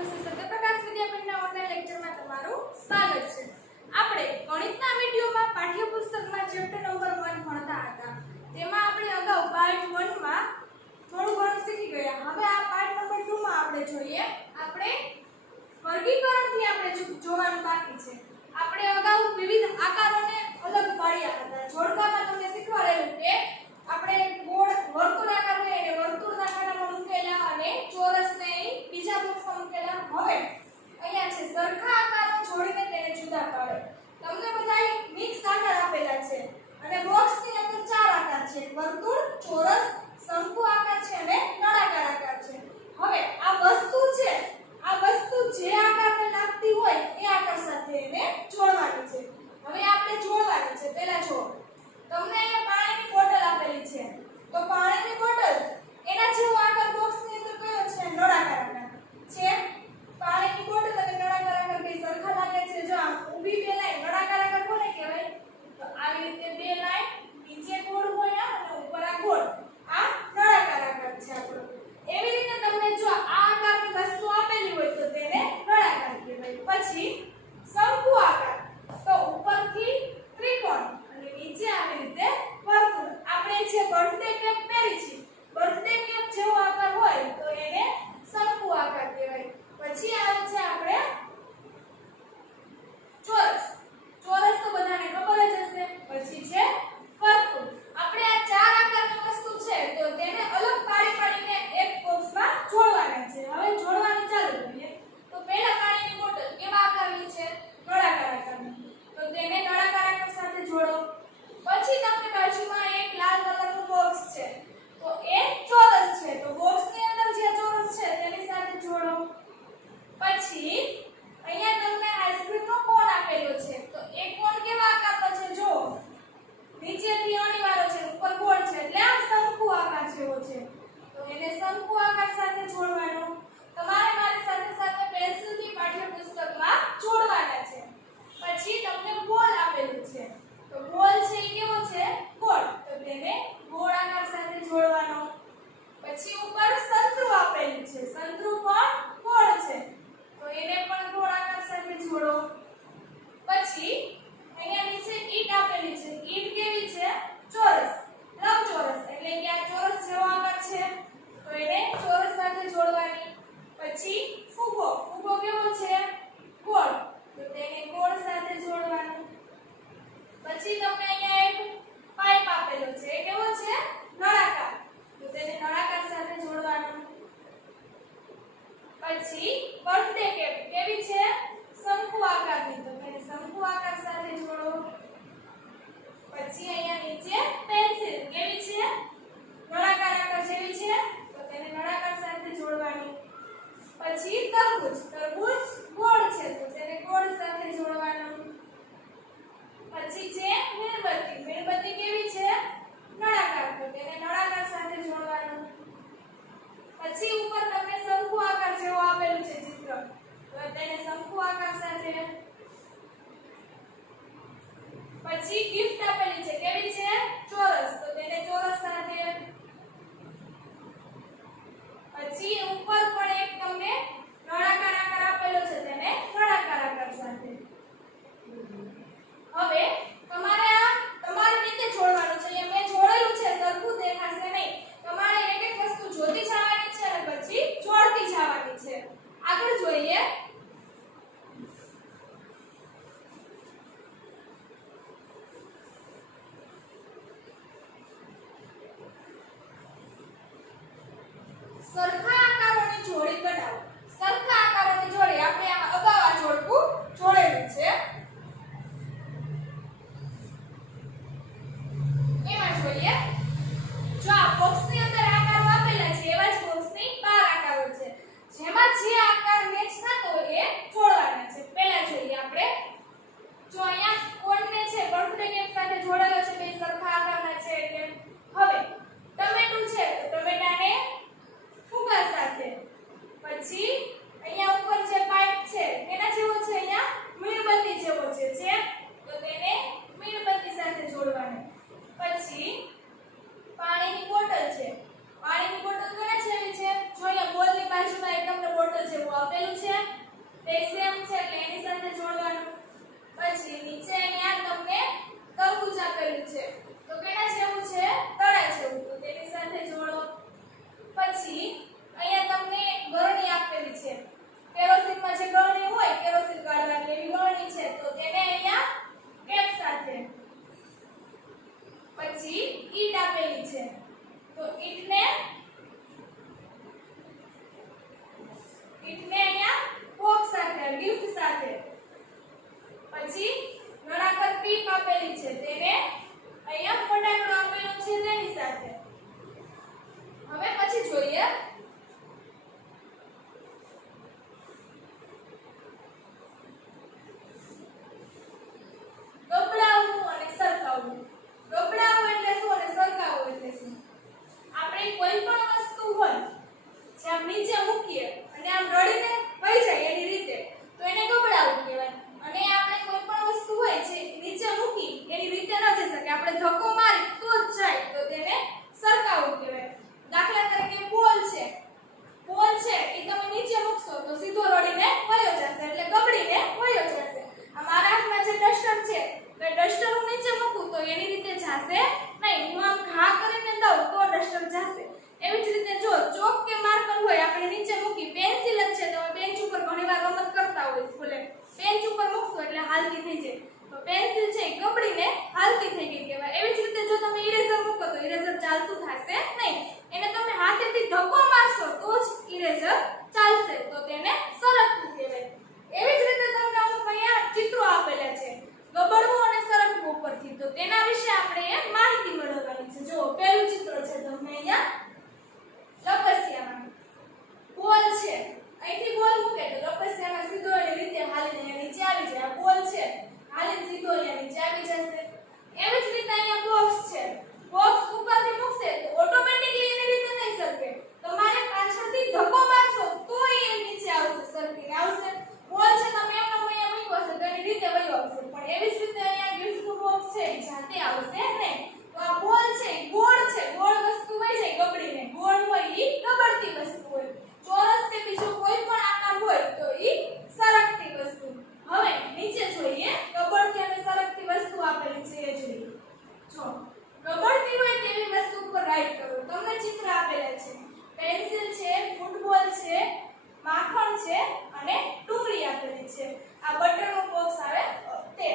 વર્ષ સત્યપ્રકાશ વિદ્યાપીઠના ઓનલાઈન લેક્ચરમાં તમારું સ્વાગત છે। આપણે ગણિતના વિડિયોમાં પાઠ્યપુસ્તકમાં ચેપ્ટર નંબર 1 ભણતા હતા। તેમાં આપણે અગાઉ પાર્ટ 1 માં થોડું ઘણું શીખી ગયા। હવે આ પાર્ટ નંબર 2 માં આપણે જોઈએ આપણે વર્ગીકરણથી આપણે જોવાનું બાકી છે। આપણે અગાઉ વિવિધ આકારોને અલગ પાડ્યા હતા। જોડકામાં તમને શીખવાડેલું કે આપણે ગોળ વર્તુળાકાર હોય એને વર્તુળના ખાનામાં મૂકેલા અને ચોરસને બીજા બોક્સમાં મૂકેલા। હવે અહીંયા છે સરખા આકારો જોડીને તેને જુદા પાડો। તમને બધાય મિક્સ આકાર આપેલા છે અને બોક્સની અંદર ચાર આકાર છે, વર્તુળ, ચોરસ, શંકુ આકાર છે અને નળાકાર આકાર છે। હવે આ વસ્તુ છે, આ વસ્તુ જે આકારને લાગતી હોય એ આકાર સાથે એને જોડવાની છે। હવે આપણે જોડવાની છે। પહેલા જો તમને અહીંયા પાણીની બોટલ આપેલી છે, તો પાણીની બોટલ એના જેવો આકાર બોક્સની અંદર કયો છે? નળાકાર આકાર છે। પાણીની બોટલ અને નળાકાર આકાર બે સરખા લાગે છે। જો આ ઊભી બે લાઈન નળાકાર આકાર કોને કહેવાય? તો આવી રીતે બે લાઈન નીચે ગોળ હોય અને ઉપર આ ગોળ, આ નળાકાર આકાર છે આપણો। એવી રીતે તમને જો આ આકારની વસ્તુ આપેલી હોય તો તેને નળાકાર કહેવાય। પછી શંકુ આકાર, તો ઉપરથી ત્રિકોણ અને નીચે આવી રીતે વર્તુળ। આપણે જે બર્થડે કેપ પહેરી છે, બર્થડે કેપ જેવો આકાર હોય તો એને શંકુ આકાર કહેવાય। પછી આવે છે આપણે ચોરસ। ચોરસ તો બધાને ખબર જ હશે। પછી છે વર્તુળ। આપણે આ ચાર આકારની વસ્તુ છે તો તેને અલગ પાડીને એક બોક્સમાં જોડવાના છે। હવે જોડવાનું ચાલુ કરીએ। તો પહેલા પાણીની બોટલ કેવા આકારની છે? નળાકાર આકારની, તો તેને નળાકાર આકાર સાથે જોડો। પછી તમને બાજુમાં એક લાલ કલરનું બોક્સ છે, તો એ ચોરસ છે, તો બોક્સની અંદર જે ચોરસ છે તેની સાથે જોડો। પછી અહીંયા તમને આઈસ્ક્રીમનો કોન આપેલો છે, તો એ કોન કેવા આકારનો છે? જો નીચેથી અણીવાળો છે, ઉપર ગોળ છે, એટલે આ શંકુ આકાર જેવો છે, તો એને શંકુ આકાર સાથે જોડવાનો। તમારે મારી સાથે સાથે પેન્સિલથી પાઠ્યપુસ્તકમાં જોડવાના છે। પછી તમને બોલ આપેલું છે, તો બોલ છે એ કેવો છે? ગોળ, તો તેને ગોળ આકાર સાથે જોડવાનો। પછી ઉપર સંતરું આપેલું છે, સંતરું પણ ગોળ છે, તો એને પણ ગોળ આકાર સાથે જોડો। પછી અહીંયા નીચે ઈંટ આપેલી છે, ઈંટ કેવી છે? ચોરસ, લંબચોરસ, એટલે કે આ ચોરસ જેવો આકાર છે, તો એને ચોરસ સાથે જોડવાની। પછી ફુગ્ગો, ફુગ્ગો કેવો છે? ગોળ, તો તેને ગોળ સાથે જોડવાનું। પછી તમને અહીંયા એક પાઇપ આપેલો છે, એ કેવો છે? નળાકાર, તો તેને નળાકાર સાથે જોડવાનું। પછી બર્થડે કેપ કેવી છે? શંકુ આકારની, તો તેને શંકુ આકાર સાથે જોડો। પછી અહીંયા નીચે પેન્સિલ કેવી છે? નળાકાર આકાર જેવી છે, તો તેને નળાકાર સાથે જોડવાની। પછી તરબૂચ, તરબૂચ ગોળ છે, તો તેને ગોળ સાથે જોડવાનું। પછી છે મીણબત્તી, મીણબત્તી કેવી છે? નળાકાર, તો તેને નળાકાર સાથે જોડવાનું। પછી ઉપર તમને શંકુ આકાર જેવો આપેલું છે ચિત્ર, તો તેને શંકુ આકાર સાથે। પછી ગિફ્ટ આપેલી છે, કેવી છે? ચોરસ, તો તેને ચોરસ સાથે। પછી ઉપર પણ એક તમને નળાકાર આકાર આપેલો છે, તેને નળાકાર આકાર સાથે। હવે તમારે આ તમારી રીતે જોડવાનું છે। અહીંયા મેં જોડેલું છે, સરખું દેખાશે નહીં, તમારે એક એક વસ્તુ જોતી જવાની છે અને પછી જોડતી જવાની છે। આગળ જોઈએ સરખા આકારોની જોડી બનાવો। સરખા આકારોની જોડી આપણે આમાં અગાઉ આ જોડકું જોડેલું છે, એમાં જોઈએ। જો આ બોક્સની અંદર આકારો આપેલા છે, એવા જ બોક્સની 12 આકારો છે, જેમાં જે આકાર મેચ થતો હોય એ જોડવાના છે। પહેલા જોઈએ આપણે, જો અહીંયા કોનને છે બર્થડે કેપ સાથે જોડેલો છે, બે સરખા આકારના છે એટલે। હવે ટમેટું છે, તો ટમેટાને ફુગ્ગા સાથે। પછી અહીંયા ઉપર જે પાઇપ છે તેના જેવો છે, અહીંયા મીણબત્તી જેવો છે, તો તેને મીણબત્તી સાથે જોડવાનું। પછી પાણીની બોટલ છે, પાણીની બોટલ કોના જેવી છે? જો અહીંયા બોલની બાજુમાં એક તમને બોટલ જેવું આપેલું છે, જાશે નહીં. હું આમ ઘા કરીને દઉં તો ડસ્ટર જાશે. એવી જ રીતે જો ચોક કે માર્કર હોય આપણે નીચે મૂકી, પેન્સિલ જ છે તમે બેન્ચ ઉપર ઘણીવાર રમત કરતા હોય સ્કૂલે, બેન્ચ ઉપર મૂકશો એટલે હાલતી થઈ જાય. તો પેન્સિલ છે એ ગબડીને હાલતી થઈ ગઈ કહેવાય. એવી જ રીતે જો તમે ઇરેઝર મૂકો તો ઇરેઝર ચાલતું થશે નહીં. એને તમે હાથેથી ધક્કો મારશો તો જ ઇરેઝર ચાલશે, તો તેને સરકવું કહેવાય. એવી જ રીતે તમને અમુક અહીંયા ચિત્રો આપેલા છે ગબડવું અને સરકવું ઉપરથી, તો તેના વિશે આપણે માહિતી મેળવવાની છે. જો પહેલું ચિત્ર છે તમને અહીંયા લપસિયામાં બોલ છે, અહીંથી બોલ મૂકે તો લપસિયામાં સીધો એની રીતે હાલીને નીચે આવી જાય. આ બોલ છે હાલીને સીધો અહીંયા નીચે આવી જશે. એવી જ રીતે અહીંયા બોક્સ છે, બોક્સ ઉપરથી મૂકશે તો ઓટોમેટિકલી એની રીતે નહીં સરકે, તમારે પાછળથી ધક્કો મારશો તો એ નીચે આવશે, સરકીને આવશે. બોલ છે તમે એમનો અહીંયા મૂક્યો છે તો એની રીતે વયો આવશે, પણ એવી જ રીતે અહીંયા ગિફ્ટનું બોક્સ છે એ જાતે આવશે નહીં. તો આ બોલ છે ગોળ છે, ગોળ વસ્તુ હોય છે ગબડીને, ગોળ હોય ઈ ગબડતી વસ્તુ હોય, ચોરસ કે બીજો કોઈ પણ આકાર હોય તો ઈ સરકતી વસ્તુ. હવે નીચે જોઈએ ગબડતી અને સરકતી વસ્તુ આપેલી છે એ જોઈએ. જો ગબડતી હોય તેવી વસ્તુ ઉપર રાઈટ કરો. તમને ચિત્ર આપેલા છે, પેન્સિલ છે, ફૂટબોલ છે, માખણ છે અને ડુંગળી આપેલી છે. આ બટરનો બોક્સ આવે તે.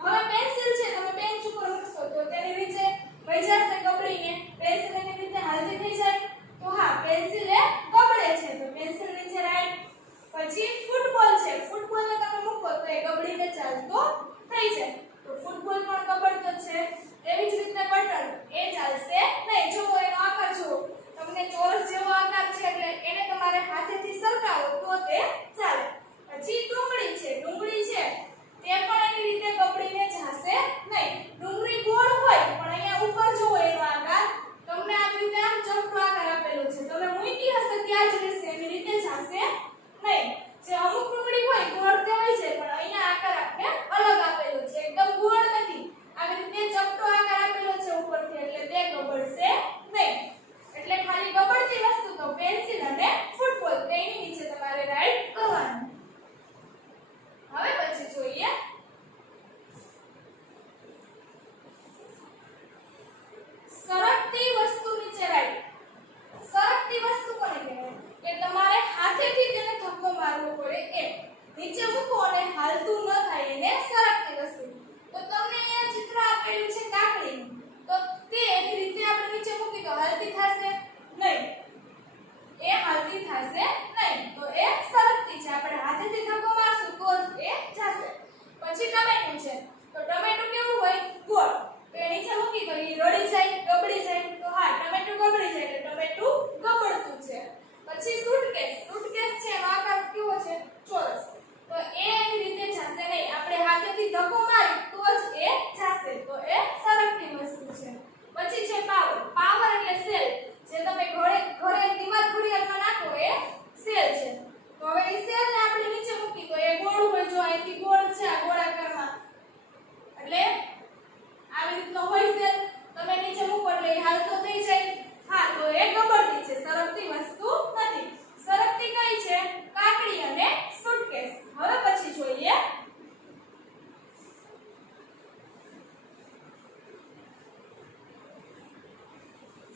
હવે પેન્સિલ છે તમે બેન્ચ ઉપર મૂકશો તો તેની નીચે વહી જશે ગબડીને, પેન્સિલ એની રીતે હાલતી થઈ જાય. તો હા પેન્સિલ એ ગબડે છે તો પેન્સિલ નીચે રાઈટ. પછી ફૂટબોલ છે, ફૂટબોલને તમે મૂકો તો એ ગબડીને ચાલતો થઈ જાય, તો ફૂટબોલ પણ ગબડતો છે. એવી જ રીતે બટર એ ચાલશે નહીં. જો એનો આકાર જુઓ, તમને ચોરસ જેવો આકાર છે એટલે એને તમારે હાથેથી સરકાવો તો તે ચાલે. પછી ડુંગળી છે, ડુંગળી છે તે પણ એની રીતે ગબડીને જાશે નહીં. ડુંગળી ગોળ હોય પણ અહીંયા ઉપર જુઓ એનો આકાર, તમને આ રીતે આમ ચપટો આકાર આપેલો છે, તમે મૂકી હશે ત્યાં જ રહેશે, એની રીતે જાશે નહીં. જે અમુક ડુંગળી હોય ગોળ તે હોય છે પણ અહીંયા આકાર આપણે અલગ આપેલો છે, એકદમ ગોળ નથી, આવી રીતે ચપટો આકાર આપેલો છે ઉપરથી એટલે તે ગબડશે નહીં. એટલે ખાલી ગબડતી વસ્તુ તો પેન્સિલ અને ફૂટબોલ બેની નીચે તમારે રાઈટ કરવાનું. હવે પછી જોઈએ સરકતી વસ્તુ નીચે રાઈટ. સરકતી વસ્તુ કોને કહેવાય કે તમારે હાથેથી તેને ધક્કો મારવો પડે એ. નીચે મૂકો અને હાલતું ન થાય એને સરકતી વસ્તુ. તો તમને અહીંયા ચિત્ર આપેલું છે કાકડીનું, તો તે એની રીતે આપણે નીચે મૂકી તો હાલતી થશે નહીં, એ હાલતી થશે નહીં, તો એ સરકતી છે. આપણે હાથેથી ધક્કો મારશું તો જ એ જશે. પછી ટમેટું છે, તો ટમેટું કેવું હોય ગોળ, તો એ નીચે મૂકી તો એ રડી જાય ગબડી જાય, તો હા ટમેટું ગબડી જાય એટલે ટમેટું ગબડતું છે. પછી સુટકેસ, સુટકેસ છે એનો આકાર કેવો છે ચોરસ, તો એ એની રીતે જશે નહીં, આપણે હાથેથી ધક્કો મારી તો જ એ જશે, તો એ સરકતી વસ્તુ છે. પછી છે પાવર, પાવર એટલે સેલ, જે તમે ઘરે દિવાલ ઘડિયાળમાં નાખો એ સેલ છે. તો હવે એ સેલને આપણે નીચે મૂકી તો એ ગોળ હોય, જો અહીંથી ગોળ છે આ ગોળાકારમાં, એટલે આવી રીતનો હોય સેલ, તમે નીચે મૂકો એટલે એ હાલતો થઈ જાય. હા તો એ ગબડતી છે, સરકતી વસ્તુ નથી. સરકતી કઈ છે કાકડી અને સુટકેસ. હવે પછી જોઈએ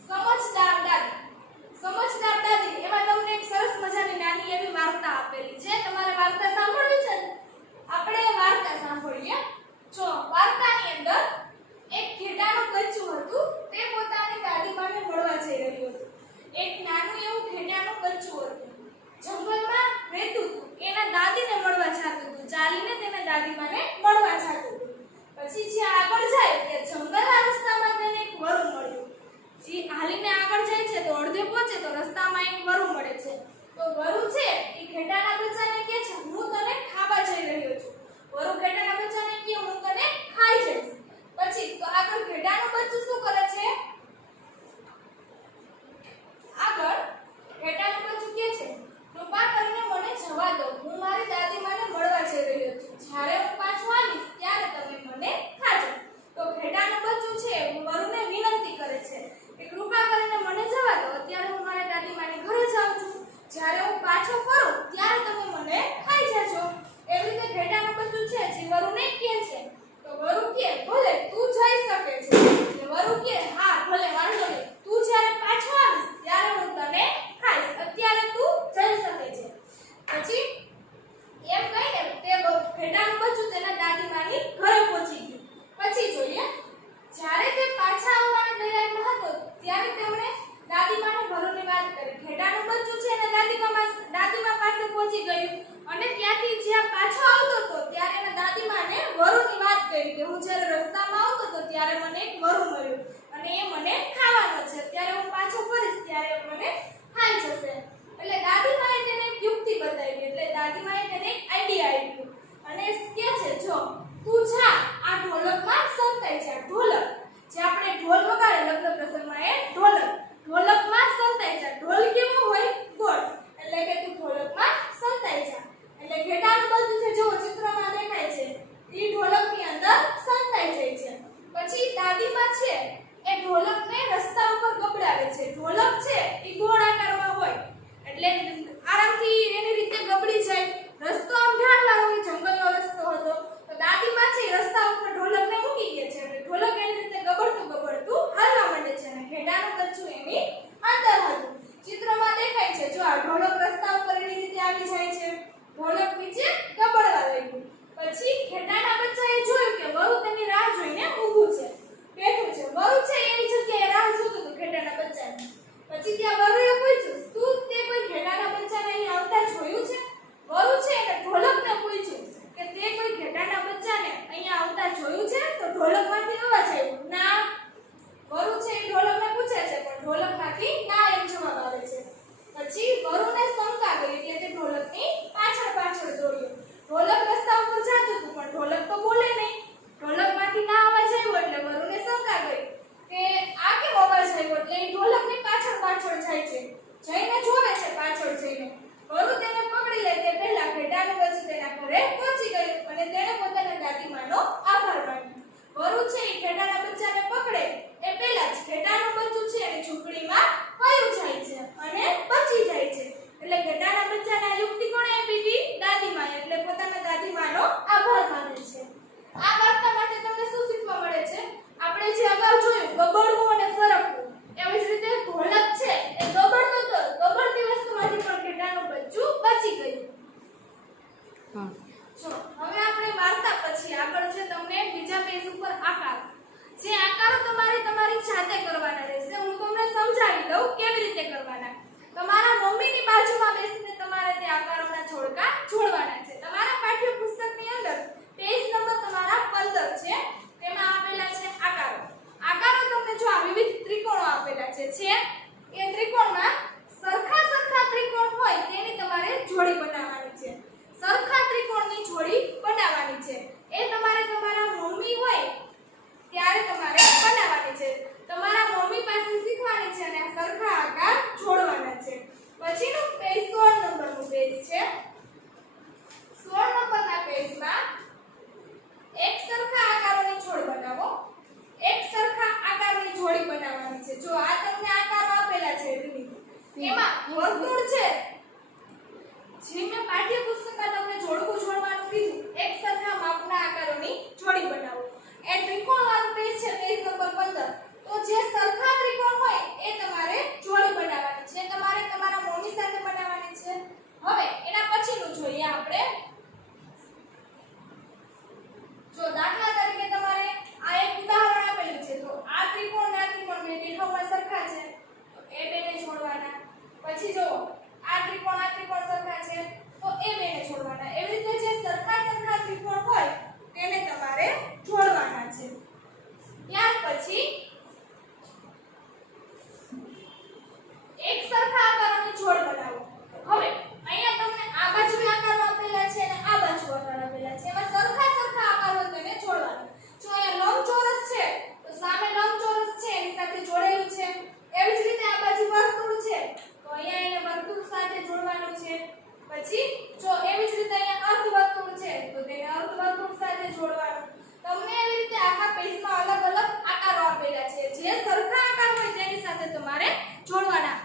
સમજદાર દાદી. સમજદાર દાદી એમાં તમને એક સરસ મજાની નાની એવી વાર્તા આપેલી છે, તમારે વાર્તા સાંભળવી છે ને? આપણે વાર્તા સાંભળીએ. જો વાર્તાની અંદર એક ઘેટાનું બચ્ચું હતું, તે પોતાની દાદીમાને મળવા જઈ રહ્યું હતું. એક નાનું એવું ઘેટાનું બચ્ચું હતું, જંગલમાં રહેતું હતું, એના દાદીને મળવા જતું હતું, ચાલીને તેને દાદીમાને મળવા જતું હતું. પછી જે આગળ જાય તે જંગલના રસ્તામાં તેને એક વરુ મળ્યું. જે હાલીને આગળ જાય છે તો અડધે પહોંચે તો રસ્તામાં એક વરુ મળે છે. તો વરુ છે એ ઘેટાના બચ્ચાને કહે છે હું તને ખાવા જઈ રહ્યો છું. વરુ ઘેટાના બચ્ચાને કહે હું તને ખાઈ જઈશ. પછી તો આગળ ઘેટાનું બચ્ચું શું કરે છે? આગળ ઘેટાનું બચ્ચું કહે છે કૃપા કરીને મને જવા દો, હું મારી દાદીમાને મળવા જઈ રહ્યો છું, જ્યારે હું પાછો આવીશ ત્યારે તમે મને ખાજો. તો ઘેટાનું બચ્ચું છે વરુને વિનંતી કરે છે કે કૃપા કરીને મને જવા દો, અત્યારે હું મારા દાદીમાને ઘરે જાઉં છું, જ્યારે હું પાછો ફરું ત્યારે તમે મને ખાઈ જાજો. એવી રીતે ઘેટાનું બચ્ચું છે જે વરુને કહે છે. તો વરુ કહે ભલે તું જઈ શકે છે. એટલે વરુ કે હા ભલે વાંધો નહીં, તું જ્યારે પાછો આવીશ ત્યારે હું તને ખાઈશ, અત્યારે તું જઈ શકે છે. પછી એમ કહીને તે ઘેટાનું બચ્ચું તેના દાદીમાની ઘરે પહોંચી ગયું. પછી જોઈએ જ્યારે તે પાછા આવવાની તૈયારીમાં હતો ત્યારે તેમણે દાદીમાને વરુની વાત કરી. ઘેટાનું બચ્ચું છે એના દાદીમા પાસે પહોંચી ગયું અને ત્યાંથી જ્યાં પાછો આવતો હતો ત્યારે એના દાદીમાને વરુની વાત કરી કે હું જ્યારે રસ્તામાં આવતો હતો ત્યારે મને એક વરુ મળ્યું અને એ મને ખાવાનો છે, ત્યારે હું પાછો ફરીશ ત્યારે મને ખાઈ જશે. એટલે દાદીમાએ તેને એક યુક્તિ બતાવી. એટલે દાદીમાએ તેને એક આઈડિયા આપ્યો અને કહે છે જો તું જા આ ઢોલકમાં સંતાઈ જા. ઢોલક જે આપણે ઢોલ વગાડે લગ્ન પ્રસંગમાં એ ઢોલકમાં સંતાઈ જા. ઢોલ કેવો હોય? ગોળ. એટલે કે તું ઢોલકમાં સંતાઈ જા. એટલે ઘેટાનું બચ્ચું છે જો ચિત્રમાં દેખાય છે ઈ ઢોલકની અંદર સંતાઈ જાય છે. પછી દાદીમા છે એ ઢોલકને રસ્તા ઉપર ગબડાવે છે. ઢોલક છે ઈ ગોળ આકારમાં હોય એટલે આરામથી એની રીતે ગબડી જાય. રસ્તો આમ ઢાળવાળો હોય, જંગલનો રસ્તો હતો તો દાદીમા છે રસ્તા ઉપર ઢોલકને મૂકી દે છે એટલે ઢોલક એની રીતે ગબડતું હાલવા માંડે છે અને ઘેટાનું બચ્ચું એની અંદર હતું. ચિત્રમાં દેખાય છે જો આ ઢોલક રસ્તા ઉપર એની રીતે આવી જાય છે, ઢોલક નીચે ગબડવા લાગ્યું. પછી ઘેટાના બચ્ચાએ જોયું કે વરુ તેની રાહ જોઈને ઊભું છે, બેઠું છે. વરુ છે એની જગ્યાએ રાહ જોતું હતું ઘેટાના બચ્ચાની. પછી ત્યાં વરુએ પૂછ્યું શું તે કોઈ ઘેટાના બચ્ચાને અહીં આવતા જોયું છે? વરુ છે એને ઢોલકને પૂછ્યું કે તે કોઈ ઘેટાના બચ્ચાને અહીંયા આવતા જોયું છે? તો ઢોલકમાંથી અવાજ આવ્યો ના. વરુ છે એ ઢોલકને પૂછે છે પણ ઢોલકમાંથી ના એમ જવાબ આવે છે. પછી વરુને શંકા ગઈ એટલે તે ઢોલકની પાછળ દોડ્યો. ઢોલક રસ્તા ઉપર જતું હતું પણ ઢોલક તો બોલે નહીં. ઢોલકમાંથી ના અવાજ આવ્યો એટલે વરુને શંકા ગઈ કે આ કેમ અવાજ આવ્યો? એટલે એ ઢોલકની પાછળ જાય છે, જઈને જોવે છે પાછળ જઈને. વરુ તેને પકડી લે તે પહેલા ઘેટાનું બચ્ચું તેના ઘરે પહોંચી ગયું અને તેણે પોતાના દાદીમાનો આભાર માન્યો. વરુ છે એ ઘેટાના બચ્ચાને પકડે એ પહેલા જ ઘેટાનું બચ્ચું છે એ ઝૂંપડીમાં વયું જાય છે અને બચી જાય છે. એટલે ઘેટાના બચ્ચાને આ યુક્તિ કોણે આપી હતી? દાદીમાએ. એટલે પોતાના દાદીમાનો આભાર માને છે. આ વાર્તામાંથી તમને શું શીખવા મળે છે? આપણે જે અગાઉ જોયું ગબડવું અને સરકવું, એવી જ રીતે ઢોલક છે એ ગબડતો હતો, ગબડતી વસ્તુમાંથી પણ ઘેટાનું બચ્ચું બચી ગયું. જો હવે આપણે વાર્તા પછી આગળ છે તમને બીજા પેજ ઉપર આકાર. જે આકારો તમારી જાતે કરવાના રહેશે. હું તમને સમજાવી દઉં કેવી રીતે કરવાના. તમારા મમ્મીની બાજુમાં બેસીને તમારે તે આકારોના જોડકા જોડવાના છે. તમારા પાઠ્યપુસ્તકની અંદર પેજ નંબર તમારા 15 છે, તેમાં આપેલા છે આકારો. આકારો તમને જો આ વિવિધ ત્રિકોણો આપેલા છે એ ત્રિકોણમાં સરખા ત્રિકોણ હોય તેની તમારે જોડી બનાવવાની છે. સરખા ત્રિકોણની જોડી બનાવવાની છે. એ તમારે તમારા મમ્મી હોય ત્યારે તમારે બનાવવાની છે. તમારા મમ્મી પાસે શીખવાની છે અને સરખા આકાર જોડવાના છે. પછીનું પેજ 16 નંબરનું પેજ છે. 16 નંબરના પેજમાં એક સરખા આકારોની જોડી બનાવો. એક સરખા આકારની જોડી બનાવવાની છે. જો આ તમને આકારો આપેલા છે એમાં વર્તુળ છે જે મેં પાઠ્યપુસ્તકમાં તમને જોડકું જોડવાનું કીધું, એક સરખા માપના આકારોની જોડી બનાવો. એ ત્રિકોણ વાળું પેજ છે પેજ નંબર 15. તો જે સરખા ત્રિકોણ હોય એ તમારે જોડી બનાવવાની છે. તમારે તમારા મમ્મી સાથે બનાવવાની છે. હવે એના પછીનું જોઈએ આપણે. જો દાખલા તરીકે તમારે આ એક ઉદાહરણ આપેલું છે તો આ ત્રિકોણ ને આ ત્રિકોણ બે દેખાવમાં સરખા છે તો એ બેને જોડવાના. પછી જો આ ત્રિકોણ સરખા છે તો એ બેને જોડવાના. એવી રીતે જે સરખા ત્રિકોણ હોય તેને તમારે જોડવાના છે. ત્યાર પછી એક સરખા આકારોની જોડ બનાવો. હવે અહીંયા તમને આ બાજુ આકારો આપેલા છે અને આ બાજુ આકાર આપેલા છે. એમાં સરખા આકારો તેને જોડવાના. જો અહીંયા લંબચોરસ છે તો સામે લંબચોરસ છે એની સાથે જોડેલું છે. એવી જ રીતે આ બાજુ વર્તુળ છે તો અહીંયા એને વર્તુળ સાથે જોડવાનું છે. પછી જો એવી જ રીતે અહીંયા અર્ધવર્તુળ છે તો તેને અર્ધવર્તુળ સાથે જોડવાનું. તમને એવી રીતે આખા પેજમાં અલગ આકારો આપેલા છે. જે સરખા આકાર હોય તેની સાથે તમારે જોડવાના.